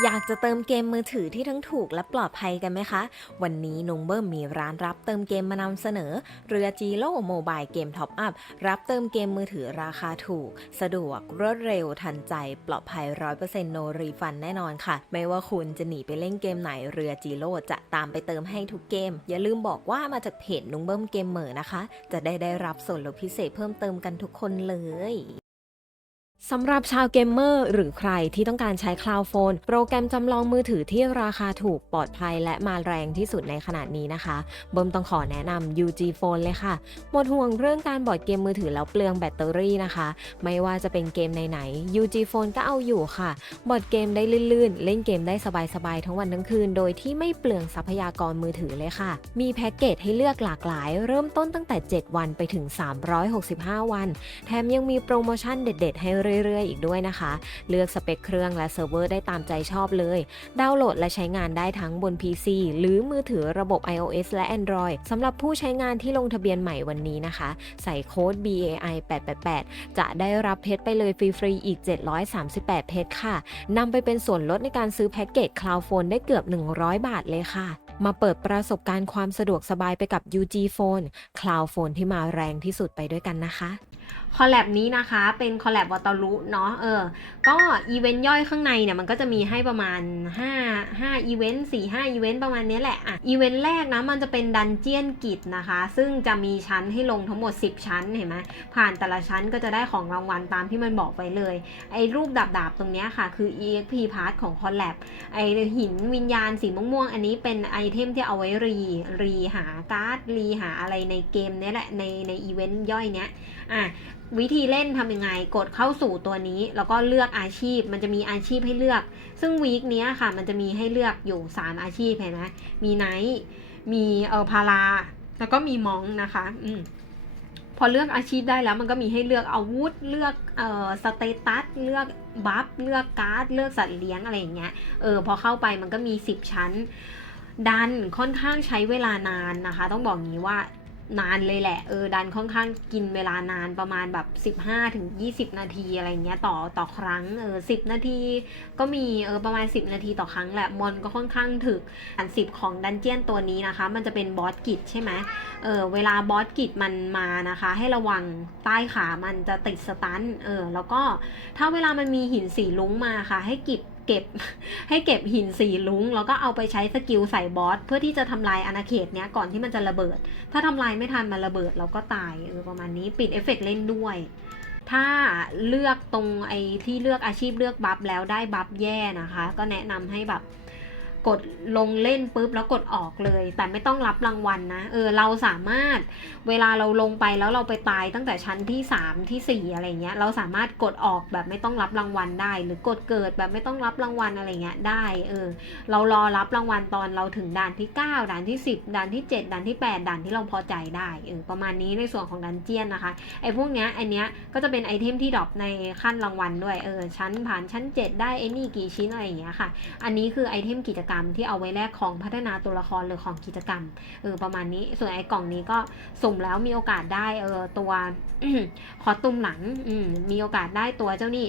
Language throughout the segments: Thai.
อยากจะเติมเกมมือถือที่ทั้งถูกและปลอดภัยกันไหมคะ วันนี้นุงเบิ้มมีร้านรับเติมเกมมานำเสนอ เรือจีโร่โมบายเกมท็อปอัพรับเติมเกมมือถือราคาถูก สะดวกรวดเร็วทันใจปลอดภัย 100%โนรีฟันแน่นอนค่ะ ไม่ว่าคุณจะหนีไปเล่นเกมไหนเรือจีโร่จะตามไปเติมให้ทุกเกม อย่าลืมบอกว่ามาจากเพจนุงเบิ้มเกมเหมอนะคะ จะได้ได้รับส่วนลดพิเศษเพิ่มเติมกันทุกคนเลย สำหรับชาวเกมเมอร์หรือใครที่ต้องการใช้คลาวโฟนโปรแกรมจำลองมือถือที่ราคาถูกปลอดภัยและมาแรงที่สุดในขนาดนี้นะคะ เบิ่มต้องขอแนะนำ UG Phone เลยค่ะ หมดห่วงเรื่องการบอดเกมมือถือแล้วเปลืองแบตเตอรี่นะคะ ไม่ว่าจะเป็นเกมไหนๆ UG Phone ก็เอาอยู่ค่ะ บอดเกมได้ลื่นๆ เล่นเกมได้สบายๆ ทั้งวันทั้งคืน โดยที่ไม่เปลืองทรัพยากรมือถือเลยค่ะ มีแพ็กเกจให้เลือกหลากหลาย เริ่มต้นตั้งแต่ 7 วันไปถึง 365 วัน แถมยังมีโปรโมชั่นเด็ด ๆ ให้เรื่เรื่อยๆ อีกด้วยนะคะ เลือกสเปคเครื่องและเซิร์ฟเวอร์ได้ตามใจชอบเลย ดาวน์โหลดและใช้งานได้ทั้งบน PC หรือมือถือระบบ iOS และ Android สำหรับผู้ใช้งานที่ลงทะเบียนใหม่วันนี้นะคะ ใส่โค้ด BAI 888จะได้รับเพชรไปเลยฟรีๆอีก 738 เพชรค่ะนำไปเป็นส่วนลดในการซื้อแพ็กเกจ Cloud Phone ได้เกือบ 100 บาทเลยค่ะมาเปิดประสบการณ์ความสะดวกสบายไปกับ UG Phone Cloud Phone ที่มาแรงที่สุดไปด้วยกันนะคะ คอลแลบนี้นะคะเป็นคอลแลบวอตารุเนาะเออ ก็อีเวนต์ย่อยข้างในเนี่ยมันก็จะมีให้ประมาณ 5 5อีเวนต์4 5อีเวนต์ประมาณนี้แหละอะอีเวนต์แรกนะมันจะเป็นดันเจียนกิจนะคะ ซึ่งจะมีชั้นให้ลงทั้งหมด 10 ชั้นเห็นไหมผ่านแต่ละชั้นก็จะได้ของรางวัลตามที่มันบอกไว้เลย ไอ้รูปดาบๆตรงนี้ค่ะ คือ EXP part ของคอลแลบไอ้หินวิญญาณสีม่วงๆอันนี้เป็นไอเทมที่เอาไว้รีรีหาการ์ดรีหาอะไรในเกมนี้แหละในในอีเวนต์ย่อยเนี้ยอะ วิธีเล่นทำยังไง กดเข้าสู่ตัวนี้ แล้วก็เลือกอาชีพ มันจะมีอาชีพให้เลือก ซึ่งวีคเนี้ยค่ะ มันจะมีให้เลือกอยู่ 3 อาชีพเห็นไหมมีไนท์มีเออพาราแล้วก็มีมองนะคะ อืมพอเลือกอาชีพได้แล้วมันก็มีให้เลือกอาวุธเลือกเอ่อสเตตัสเลือกบัฟเลือกการ์ดเลือกสัตว์เลี้ยงอะไรอย่างเงี้ยเออพอเข้าไปมันก็มี 10 ชั้น ดันค่อนข้างใช้เวลานานนะคะ ต้องบอกงี้ว่า นานเลยแหละ เออ ดันค่อนข้างกินเวลานานประมาณแบบ 15ถึง20 นาทีอะไรเงี้ยต่อต่อครั้ง เออ10 นาที ก็มี เออ ประมาณ 10 นาทีต่อครั้งแหละ มอนก็ค่อนข้างถึก อันสิบของดันเจียนตัวนี้นะคะ มันจะเป็นบอสกิจใช่ไหมเออ เวลาบอสกิจมันมานะคะ ให้ระวังใต้ขามันจะติดสตัน เออ แล้วก็ถ้าเวลามันมีหินสีลุ้งมาค่ะ ให้ก็บ เก็บให้เก็บหินสีลุ้งแล้วก็เอาไปใช้สกิลใส่บอสเพื่อที่จะทำลายอาณาเขตเนี้ยก่อนที่มันจะระเบิด ถ้าทำลายไม่ทันมันระเบิดเราก็ตายเออประมาณนี้ปิดเอฟเฟกต์เล่นด้วย ถ้าเลือกตรงไอ้ที่เลือกอาชีพเลือกบัฟแล้วได้บัฟแย่นะคะ ก็แนะนำให้แบบ กดลงเล่นปุ๊บแล้วกดออกเลย แต่ไม่ต้องรับรางวัลนะเออเราสามารถเวลาเราลงไปแล้วเราไปตายตั้งแต่ชั้นที่ 3 ที่ 4 อะไรเงี้ยเราสามารถกดออกแบบไม่ต้องรับรางวัลได้ หรือกดเกิดแบบไม่ต้องรับรางวัลอะไรเงี้ยได้เออเรารอรับรางวัลตอนเราถึงด่านที่ 9 ด่านที่ 10 ด่านที่ 7 ด่านที่ 8 ด่านที่เราพอใจได้เออประมาณนี้ในส่วนของดันเจียนนะคะไอ้พวกเนี้ยไอเนี้ยก็จะเป็นไอเทมที่ดรอปในขั้นรางวัลด้วยเออชั้นผ่านชั้น 7 ได้ไอ้นี่กี่ชิ้นอะไรอย่างเงี้ยค่ะ อันนี้คือไอเทมกิจกรรมที่เอาไว้แลกของพัฒนาตัวละครหรือของกิจกรรมเออประมาณนี้ส่วนไอ้กล่องนี้ก็สุ่มแล้วมีโอกาสได้เออตัวคอสตูมหลังอืมีโอกาสได้ตัวเจ้านี่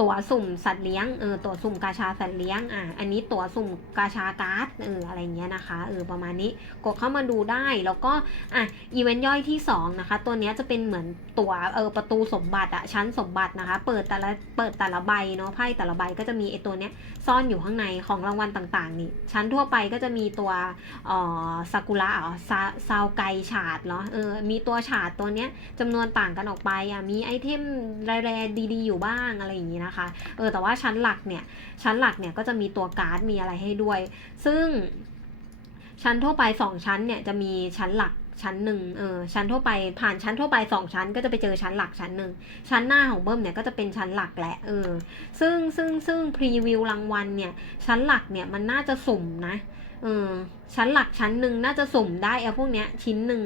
ตั๋วสุ่มสัตว์เลี้ยงเออตั๋วสุ่มกาชาสัตว์เลี้ยงอะอันนี้ตั๋วสุ่มกาชาการ์ดเอออะไรเงี้ยนะคะเออประมาณนี้กดเข้ามาดูได้แล้วก็อะอีเวนต์ย่อยที่2นะคะตัวเนี้ยจะเป็นเหมือนตั๋วเออประตูสมบัติอะชั้นสมบัตินะคะ เปิดแต่ละเปิดแต่ละใบเนาะไพ่แต่ละใบก็จะมีไอตัวเนี้ยซ่อนอยู่ข้างในของรางวัลต่างๆ นี่ ชั้นทั่วไปก็จะมีตัวเอ่อซากุระอ๋อซาซาวไกฉาดเนาะเออมีตัวฉาดตัวเนี้ยจำนวนต่างกันออกไปอะมีไอเทมแร่ๆดีๆ อยู่บ้างอะไรอย่างนี้นะนะคะ เออแต่ว่าชั้นหลักเนี่ย ชั้นหลักเนี่ยก็จะมีตัวการ์ดมีอะไรให้ด้วย ซึ่งชั้นทั่วไปสองชั้นเนี่ยจะมีชั้นหลักชั้นหนึ่งเออชั้นทั่วไปผ่านชั้นทั่วไปสองชั้น ก็จะไปเจอชั้นหลักชั้นหนึ่งชั้นหน้าของเบิ้มเนี่ยก็จะเป็นชั้นหลักแหละเออซึ่งซึ่งซึ่งพรีวิวรางวัลเนี่ยชั้นหลักเนี่ยมันน่าจะสุ่มนะเออ ชั้นหลักชั้นหนึ่งน่าจะสุ่มได้เอาพวกเนี้ยชิ้นหนึ่ง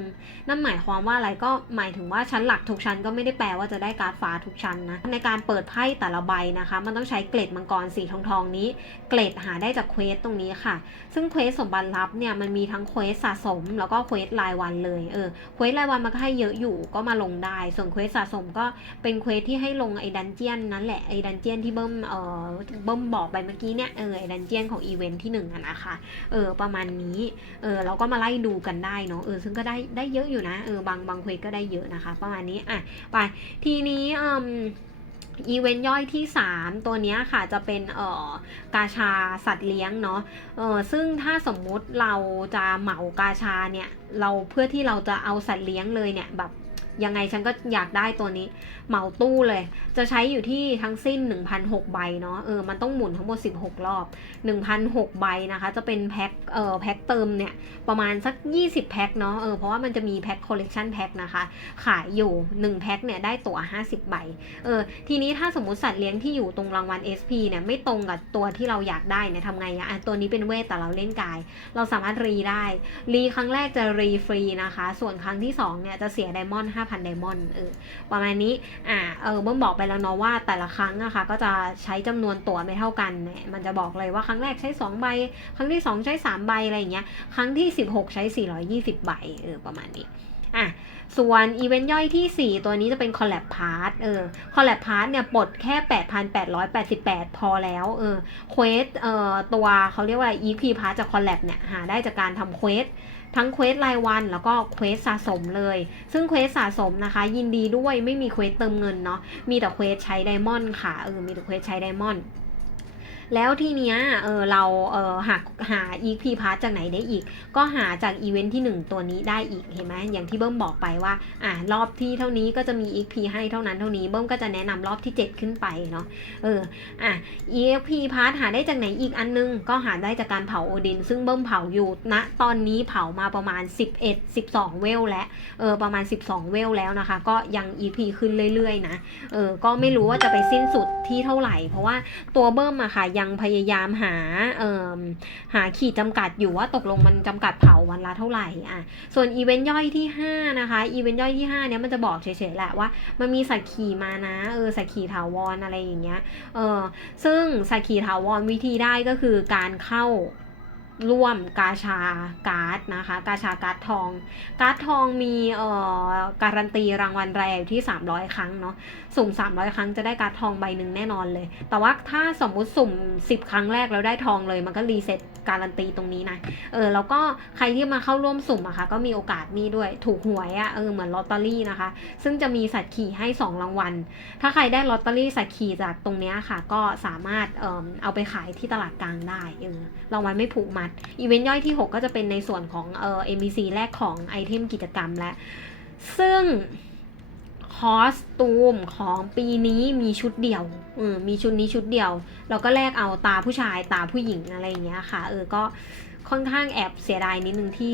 นั่นหมายความว่าอะไรก็หมายถึงว่าชั้นหลักทุกชั้นก็ไม่ได้แปลว่าจะได้การ์ดฟ้าทุกชั้นนะในการเปิดไพ่แต่ละใบนะคะ มันต้องใช้เกล็ดมังกรสีทองทองนี้ เกล็ดหาได้จากเควสตรงนี้ค่ะ ซึ่งเควสสมบัติลับเนี่ยมันมีทั้งเควสสะสม แล้วก็เควสรายวันเลยเออเควสรายวันมันก็ให้เยอะอยู่ก็มาลงได้ ส่วนเควสสะสมก็เป็นเควสที่ให้ลงไอ้ดันเจียนนั่นแหละไอ้ดันเจียนที่เบิ้มเออเบิ้มบอกไปเมื่อกี้เนี่ยเออไอ้ดันเจียนของอีเวนท์ที่หนึ่งอะนะคะเออประมาณนี้เออเราก็มาไล่ดูกันได้เนาะเออซึ่งก็ได้ได้เยอะอยู่นะเออบางบางเควสก็ได้เยอะนะคะ ประมาณนี้อะไปทีนี้อืมอีเวนต์ย่อยที่ 3 ตัวเนี้ยค่ะจะเป็นเอ่อกาชาสัตว์เลี้ยงเนาะเออซึ่งถ้าสมมุติเราจะเหมากาชาเนี่ยเราเพื่อที่เราจะเอาสัตว์เลี้ยงเลยเนี่ยแบบ ยังไงฉันก็อยากได้ตัวนี้ เหมาตู้เลย จะใช้อยู่ที่ทั้งสิ้น 1,006ใบเนาะเออมันต้องหมุนทั้งหมด 16 รอบ 1,006ใบนะคะ จะเป็นแพ็คเอ่อแพ็คเติมเนี่ย ประมาณสัก 20 แพ็คเนาะเออเพราะว่ามันจะมีแพ็คคอลเลกชันแพ็คนะคะ ขายอยู่ 1 แพ็คเนี่ยได้ตั๋ว 50 ใบเออทีนี้ถ้าสมมติสัตว์เลี้ยงที่อยู่ตรงรางวัล SP เนี่ยไม่ตรงกับตัวที่เราอยากได้เนี่ยทำไงอะ่ะตัวนี้เป็นเวทแต่เราเล่นกาย เราสามารถรีได้รีครั้งแรกจะรีฟรีนะคะ ส่วนครั้งที่2เนี่ยจะเสียไดมอนด์5,000ไดมอนด์เออประมาณนี้อ่าเออเมื่อบอกไปแล้วเนาะว่าแต่ละครั้งอะค่ะก็จะใช้จำนวนตั๋วไม่เท่ากันเนี่ยมันจะบอกเลยว่าครั้งแรกใช้ 2 ใบ ครั้งที่ 2 ใช้ 3 ใบอะไรอย่างเงี้ยครั้งที่ 16 ใช้ 420 ใบเออประมาณนี้อะส่วนอีเวนต์ย่อยที่ 4 ตัวนี้จะเป็น collab part เออ collab part เนี่ยปลดแค่ 8,888 พอแล้วเออเควสเอ่อตัวเขาเรียกว่า EP part จาก collab เนี่ยหาได้จากการทำเควส ทั้งเควสรายวันแล้วก็เควสสะสมเลย ซึ่งเควสสะสมนะคะ ยินดีด้วยไม่มีเควสเติมเงินเนาะมีแต่เควสใช้ไดมอนด์ค่ะเออมีแต่เควสใช้ไดมอนด์ แล้วทีเนี้ยเออเราเออหาหา EP part จากไหนได้อีก ก็หาจากอีเวนท์ที่ 1 ตัวนี้ได้อีกเห็นไหมอย่างที่เบิ้มบอกไปว่าอ่ารอบที่เท่านี้ก็จะมี EP ให้เท่านั้นเท่านี้เบิ้มก็จะแนะนำรอบที่ 7 ขึ้นไปเนาะเอออะ EXP part หาได้จากไหนอีกอันนึง ก็หาได้จากการเผาโอดิน ซึ่งเบิ้มเผาอยู่ณตอนนี้เผามาประมาณ 11 12 เวลแล้วเออประมาณ 12 เวลแล้วนะคะ ก็ยัง EP ขึ้นเรื่อยๆนะเออก็ไม่รู้ว่าจะไปสิ้นสุดที่เท่าไหร่ เพราะว่าตัวเบิ้มอะค่ะยังพยายามหาเอ่อหาขีดจำกัดอยู่ว่าตกลงมันจำกัดเผาวันละเท่าไหร่อะส่วนอีเวนต์ย่อยที่ 5 นะคะอีเวนต์ย่อยที่ 5 เนี้ยมันจะบอกเฉยๆแหละว่า มันมีสัตว์ขี่มานะเออสัตว์ขี่ถาวรอะไรอย่างเงี้ยเออซึ่งสัตว์ขี่ถาวรวิธีได้ก็คือการเข้า ร่วมกาชาการ์ดนะคะ กาชาการ์ดทอง การ์ดทองมีเอ่อการันตีรางวัลแรกอยู่ที่ 300 ครั้งเนาะสุ่ม 300 ครั้งจะได้การ์ดทองใบหนึ่งแน่นอนเลย แต่ว่าถ้าสมมุติสุ่ม 10 ครั้งแรกแล้วได้ทองเลย มันก็รีเซ็ตการันตีตรงนี้นะเออแล้วก็ใครที่มาเข้าร่วมสุ่มอะค่ะก็มีโอกาสนี่ด้วยถูกหวยอะเออเหมือนลอตเตอรี่นะคะ ซึ่งจะมีสัตว์ขี่ให้ 2 รางวัล ถ้าใครได้ลอตเตอรี่สัตว์ขี่จากตรงนี้ค่ะ ก็สามารถเอ่อเอาไปขายที่ตลาดกลางได้เออรางวัลไม่ผูกมัดอีเวนต์ย่อยที่ 6 ก็จะเป็นในส่วนของเอ่อ MBC แรกของไอเทมกิจกรรมและ ซึ่งคอสตูมของปีนี้มีชุดเดียวเออมีชุดนี้ชุดเดียว เราก็แลกเอาตาผู้ชายตาผู้หญิงอะไรอย่างเงี้ยค่ะ เออก็ ค่อนข้างแอบเสียดายนิดนึงที่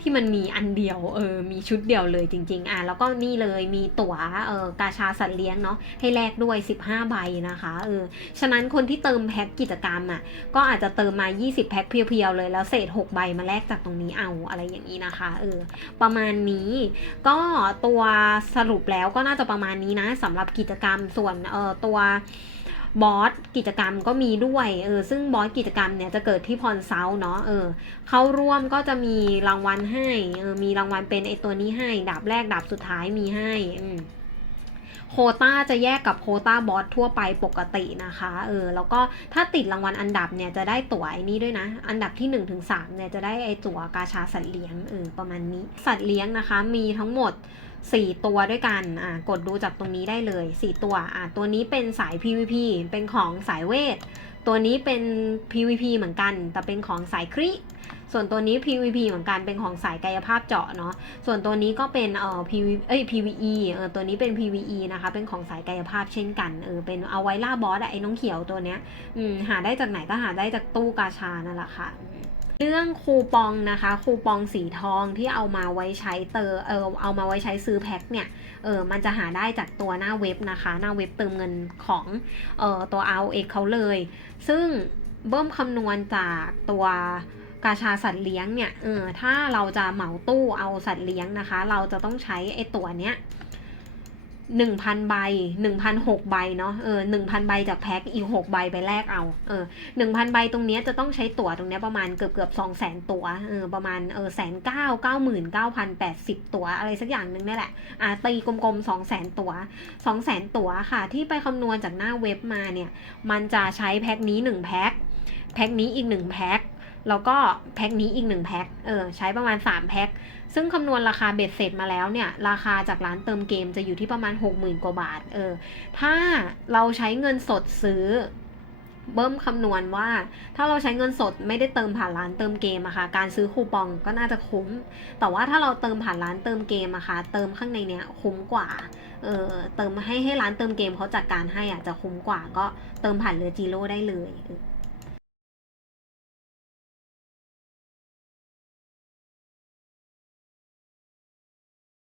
ที่มันมีอันเดียวเออมีชุดเดียวเลยจริง ๆ อะแล้วก็นี่เลยมีตั๋วเออกาชาสัตว์เลี้ยงเนาะให้แลกด้วย 15 ใบนะคะเออฉะนั้นคนที่เติมแพ็คกิจกรรมอะก็อาจจะเติมมา 20 แพ็คเพียวๆเลยแล้วเศษ 6 ใบมาแลกจากตรงนี้เอาอะไรอย่างนี้นะคะเออประมาณนี้ก็ตัวสรุปแล้วก็น่าจะประมาณนี้นะสำหรับกิจกรรมส่วนเออตัว บอสกิจกรรมก็มีด้วยเออซึ่งบอสกิจกรรมเนี่ยจะเกิดที่พรเซาเนาะเออเข้าร่วมก็จะมีรางวัลให้เออมีรางวัลเป็นไอตัวนี้ให้ดาบแรกดาบสุดท้ายมีให้อืมโคต้าจะแยกกับโคต้าบอสทั่วไปปกตินะคะ เออ แล้วก็ถ้าติดรางวัลอันดับเนี่ยจะได้ตั๋วไอ้นี้ด้วยนะ อันดับที่1นถึงสเนี่ยจะได้ไอตั๋วกาชาสัตว์เลี้ยง เออ ประมาณนี้ สัตว์เลี้ยงนะคะ มีทั้งหมด 4 ตัวด้วยกันอะกดดูจากตรงนี้ได้เลย 4 ตัวอะตัวนี้เป็นสาย PVP เป็นของสายเวท ตัวนี้เป็น PVP เหมือนกัน แต่เป็นของสายคริส่วนตัวนี้ PVP เหมือนกัน เป็นของสายกายภาพเจาะเนาะ ส่วนตัวนี้ก็เป็นเอ่อ PV เอ้ย PVE เออตัวนี้เป็น PVE นะคะ เป็นของสายกายภาพเช่นกัน เออ เป็นเอาไว้ล่าบอสอะไอ้น้องเขียวตัวเนี้ย อืม หาได้จากไหนก็หาได้จากตู้กาชานั่นแหละค่ะ เรื่องคูปองนะคะ คูปองสีทองที่เอามาไว้ใช้เตอเออเอามาไว้ใช้ซื้อแพ็คเนี่ยเออมันจะหาได้จากตัวหน้าเว็บนะคะ หน้าเว็บเติมเงินของเออตัว RX เอกเขาเลย ซึ่งเบิ้มคำนวณจากตัวกาชาสัตว์เลี้ยงเนี่ยเออถ้าเราจะเหมาตู้เอาสัตว์เลี้ยงนะคะ เราจะต้องใช้ไอ้ตัวเนี้ย หนึ่งพันใบหนึ่งพันหกใบเนาะเออหนึ่งพันใบจากแพ็คอีหกใบไปแลกเอาเออหนึ่งพันใบตรงนี้จะต้องใช้ตั๋วตรงนี้ประมาณเกือบเกือบสองแสนตั๋วเออประมาณเออแสนเก้าเก้าหมื่นเก้าพันแปดสิบตั๋วอะไรสักอย่างหนึ่งนี่แหละอะตีกลมๆสองแสนตั๋วสองแสนตั๋วค่ะ ที่ไปคำนวณจากหน้าเว็บมาเนี่ย มันจะใช้แพ็คนี้หนึ่งแพ็คแพ็คนี้อีกหนึ่งแพ็ค แล้วก็แพ็คนี้อีกหนึ่งแพ็ค เออ ใช้ประมาณ 3 แพ็ค ซึ่งคำนวณราคาเบ็ดเสร็จมาแล้วเนี่ย ราคาจากร้านเติมเกมจะอยู่ที่ประมาณ 60,000 กว่าบาท เออ ถ้าเราใช้เงินสดซื้อ เบิ้มคำนวณว่า ถ้าเราใช้เงินสดไม่ได้เติมผ่านร้านเติมเกมอะค่ะ การซื้อคูปองก็น่าจะคุ้ม แต่ว่าถ้าเราเติมผ่านร้านเติมเกมอะค่ะ เติมข้างในเนี้ยคุ้มกว่า เออ เติมให้ให้ร้านเติมเกมเขาจัดการให้อะจะคุ้มกว่าก็เติมผ่านเรือจีโร่ได้เลยเออ